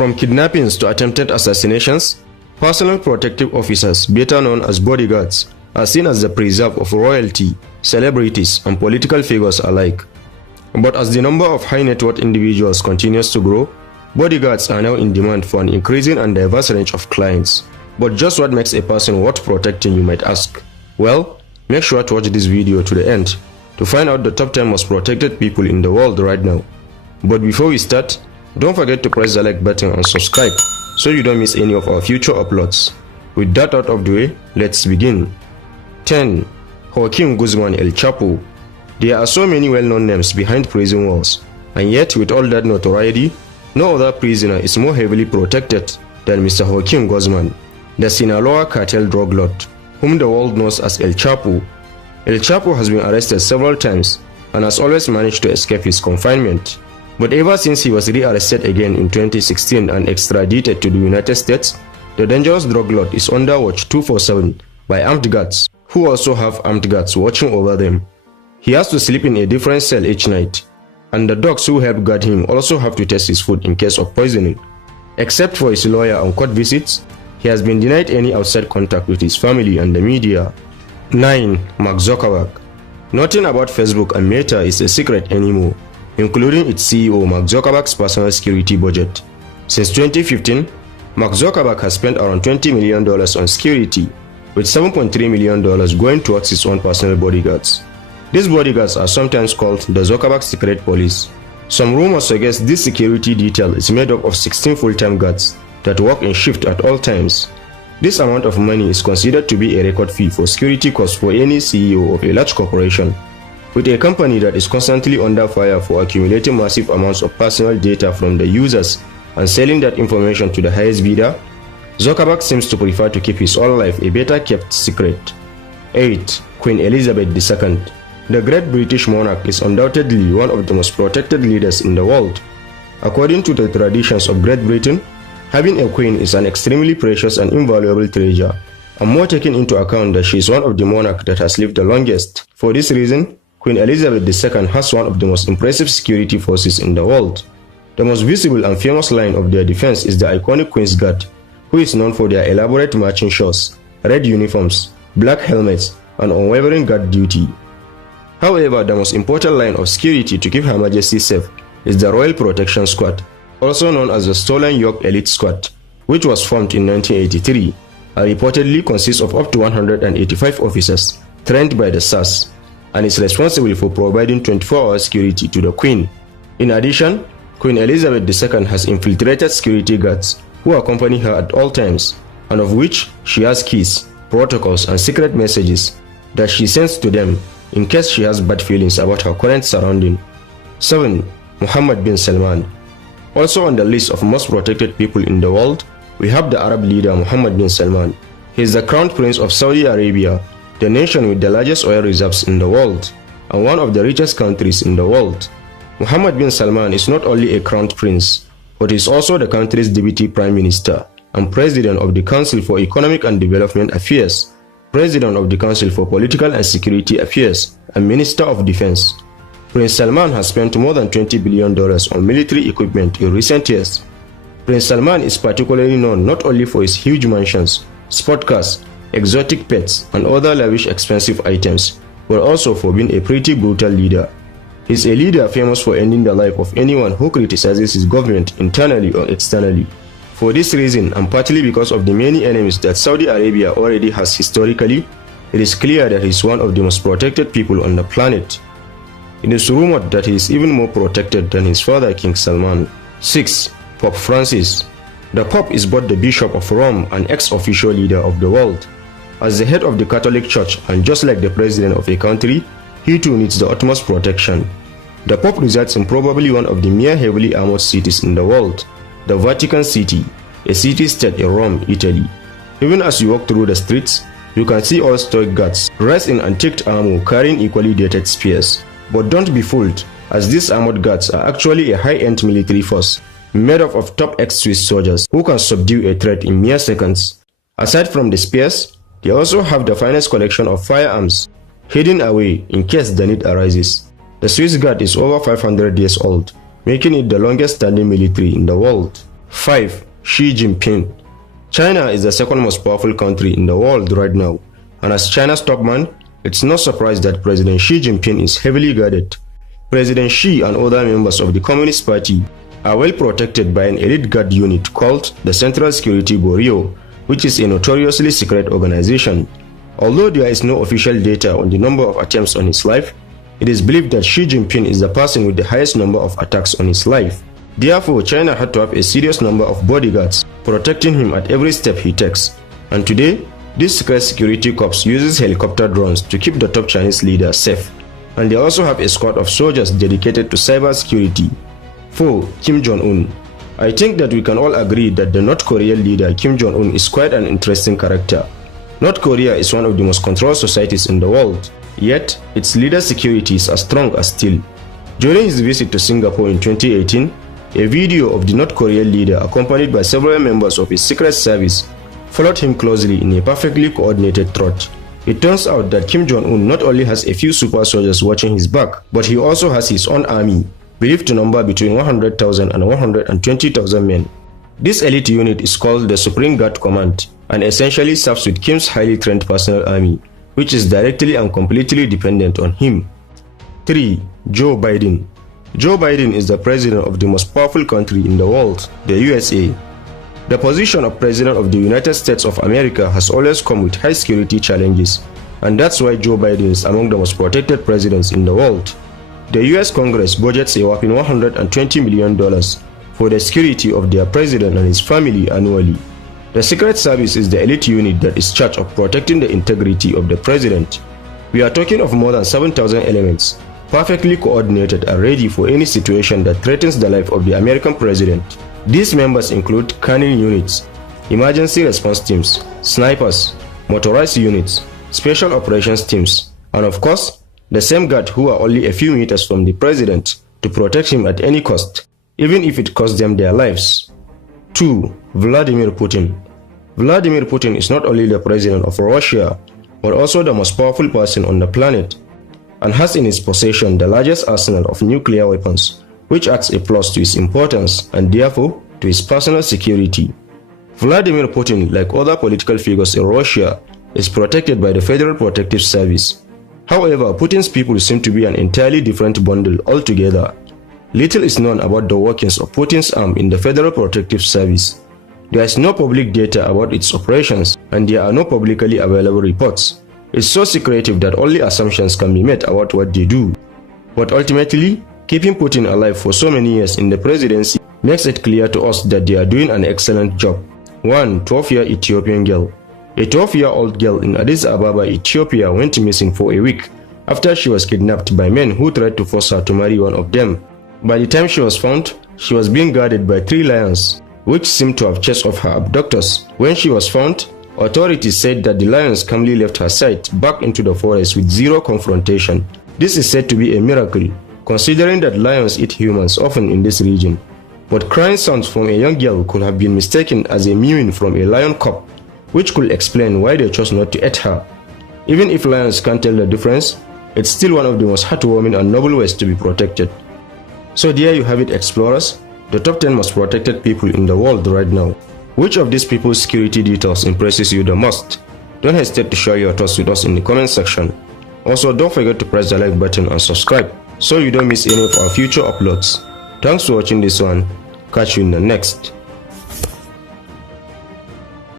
From kidnappings to attempted assassinations, personal protective officers, better known as bodyguards, are seen as the preserve of royalty, celebrities, and political figures alike. But as the number of high-net-worth individuals continues to grow, bodyguards are now in demand for an increasing and diverse range of clients. But just what makes a person worth protecting, you might ask? Well, make sure to watch this video to the end to find out the top 10 most protected people in the world right now. But before we start, don't forget to press the like button and subscribe so you don't miss any of our future uploads. With that out of the way, let's begin. 10. Joaquin Guzman El Chapo. There are so many well-known names behind prison walls, and yet with all that notoriety, no other prisoner is more heavily protected than Mr. Joaquin Guzman, the Sinaloa cartel drug lord, whom the world knows as El Chapo. El Chapo has been arrested several times and has always managed to escape his confinement. But ever since he was re-arrested again in 2016 and extradited to the United States, the dangerous drug lord is under watch 24/7 by armed guards, who also have armed guards watching over them. He has to sleep in a different cell each night, and the dogs who help guard him also have to test his food in case of poisoning. Except for his lawyer and court visits, he has been denied any outside contact with his family and the media. 9. Mark Zuckerberg. Nothing about Facebook and Meta is a secret anymore, including its CEO Mark Zuckerberg's personal security budget. Since 2015, Mark Zuckerberg has spent around $20 million on security, with $7.3 million going towards his own personal bodyguards. These bodyguards are sometimes called the Zuckerberg Secret Police. Some rumors suggest this security detail is made up of 16 full-time guards that work in shift at all times. This amount of money is considered to be a record fee for security costs for any CEO of a large corporation. With a company that is constantly under fire for accumulating massive amounts of personal data from the users and selling that information to the highest bidder, Zuckerberg seems to prefer to keep his own life a better kept secret. 8. Queen Elizabeth II. The Great British Monarch is undoubtedly one of the most protected leaders in the world. According to the traditions of Great Britain, having a queen is an extremely precious and invaluable treasure, and more taking into account that she is one of the monarchs that has lived the longest. For this reason, Queen Elizabeth II has one of the most impressive security forces in the world. The most visible and famous line of their defense is the iconic Queen's Guard, who is known for their elaborate marching shows, red uniforms, black helmets, and unwavering guard duty. However, the most important line of security to keep Her Majesty safe is the Royal Protection Squad, also known as the Stolen York Elite Squad, which was formed in 1983 and reportedly consists of up to 185 officers trained by the SAS, and is responsible for providing 24-hour security to the Queen. In addition, Queen Elizabeth II has infiltrated security guards who accompany her at all times, and of which she has keys, protocols, and secret messages that she sends to them in case she has bad feelings about her current surrounding. 7. Mohammed bin Salman. Also on the list of most protected people in the world, we have the Arab leader Mohammed bin Salman. He is the Crown Prince of Saudi Arabia, the nation with the largest oil reserves in the world, and one of the richest countries in the world. Mohammed bin Salman is not only a crowned prince, but is also the country's deputy prime minister and president of the Council for Economic and Development Affairs, president of the Council for Political and Security Affairs, and Minister of Defense. Prince Salman has spent more than $20 billion on military equipment in recent years. Prince Salman is particularly known not only for his huge mansions, sport cars, exotic pets, and other lavish expensive items, but also for being a pretty brutal leader. He is a leader famous for ending the life of anyone who criticizes his government internally or externally. For this reason, and partly because of the many enemies that Saudi Arabia already has historically, it is clear that he is one of the most protected people on the planet. It is rumored that he is even more protected than his father King Salman. 6. Pope Francis. The Pope is both the Bishop of Rome and ex-official leader of the world. As the head of the Catholic Church and just like the president of a country, he too needs the utmost protection. The Pope resides in probably one of the mere heavily armored cities in the world, the Vatican City, a city-state in Rome, Italy. Even as you walk through the streets, you can see all stoic guards dressed in antiqued armor carrying equally dated spears. But don't be fooled, as these armored guards are actually a high-end military force made up of top ex-Swiss soldiers who can subdue a threat in mere seconds. Aside from the spears, they also have the finest collection of firearms hidden away in case the need arises. The Swiss Guard is over 500 years old, making it the longest standing military in the world. 5. Xi Jinping. China is the second most powerful country in the world right now, and as China's top man, it's no surprise that President Xi Jinping is heavily guarded. President Xi and other members of the Communist Party are well protected by an elite guard unit called the Central Security Bureau, which is a notoriously secret organization. Although there is no official data on the number of attempts on his life, it is believed that Xi Jinping is the person with the highest number of attacks on his life. Therefore, China had to have a serious number of bodyguards protecting him at every step he takes. And today, this secret security corps uses helicopter drones to keep the top Chinese leader safe. And they also have a squad of soldiers dedicated to cyber security. 4. Kim Jong-un. I think that we can all agree that the North Korean leader Kim Jong-un is quite an interesting character. North Korea is one of the most controlled societies in the world, yet its leader security is as strong as steel. During his visit to Singapore in 2018, a video of the North Korean leader accompanied by several members of his secret service followed him closely in a perfectly coordinated trot. It turns out that Kim Jong-un not only has a few super soldiers watching his back, but he also has his own army, believed to number between 100,000 and 120,000 men. This elite unit is called the Supreme Guard Command and essentially serves with Kim's highly trained personal army, which is directly and completely dependent on him. 3. Joe Biden. Joe Biden is the president of the most powerful country in the world, the USA. The position of President of the United States of America has always come with high security challenges, and that's why Joe Biden is among the most protected presidents in the world. The US Congress budgets a whopping $120 million for the security of their president and his family annually. The Secret Service is the elite unit that is charged of protecting the integrity of the president. We are talking of more than 7,000 elements, perfectly coordinated and ready for any situation that threatens the life of the American president. These members include canine units, emergency response teams, snipers, motorized units, special operations teams, and of course, the same guard who are only a few meters from the president to protect him at any cost, even if it costs them their lives. 2. Vladimir Putin. Vladimir Putin is not only the president of Russia, but also the most powerful person on the planet, and has in his possession the largest arsenal of nuclear weapons, which adds a plus to his importance and therefore to his personal security. Vladimir Putin, like other political figures in Russia, is protected by the Federal Protective Service. However, Putin's people seem to be an entirely different bundle altogether. Little is known about the workings of Putin's arm in the Federal Protective Service. There is no public data about its operations, and there are no publicly available reports. It's so secretive that only assumptions can be made about what they do. But ultimately, keeping Putin alive for so many years in the presidency makes it clear to us that they are doing an excellent job. 1. 12-year Ethiopian girl. A 12-year-old girl in Addis Ababa, Ethiopia went missing for a week after she was kidnapped by men who tried to force her to marry one of them. By the time she was found, she was being guarded by 3 lions, which seemed to have chased off her abductors. When she was found, authorities said that the lions calmly left her side back into the forest with zero confrontation. This is said to be a miracle, considering that lions eat humans often in this region. But crying sounds from a young girl could have been mistaken as a mewing from a lion cub, which could explain why they chose not to eat her. Even if lions can't tell the difference, it's still one of the most heartwarming and noble ways to be protected. So there you have it, explorers, the top 10 most protected people in the world right now. Which of these people's security details impresses you the most? Don't hesitate to share your thoughts with us in the comment section. Also, don't forget to press the like button and subscribe so you don't miss any of our future uploads. Thanks for watching this one. Catch you in the next.